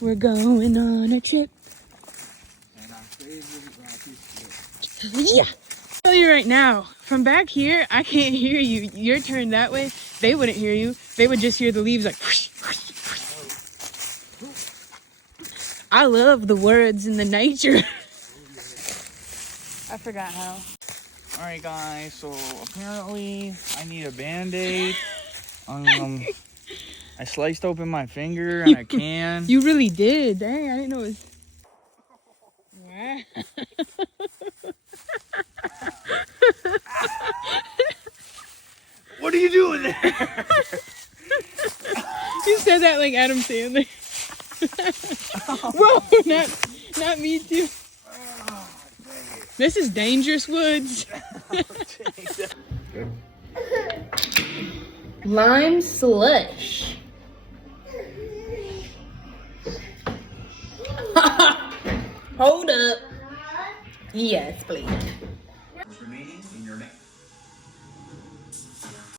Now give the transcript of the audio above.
We're going on a trip. Yeah. I'll tell you right now, from back here, I can't hear you. You're turned that way. They wouldn't hear you. They would just hear the leaves like. Whoosh, whoosh, whoosh. I love the words and the nature. I forgot how. All right, guys. So apparently, I need a Band-Aid. I sliced open my finger and I can. You really did. Dang, I didn't know it was. Wow. What are you doing there? You said that like Adam Sandler. Whoa, not me too. This is dangerous woods. Lime slush. Hold up. Yes, please. Remaining in your neck.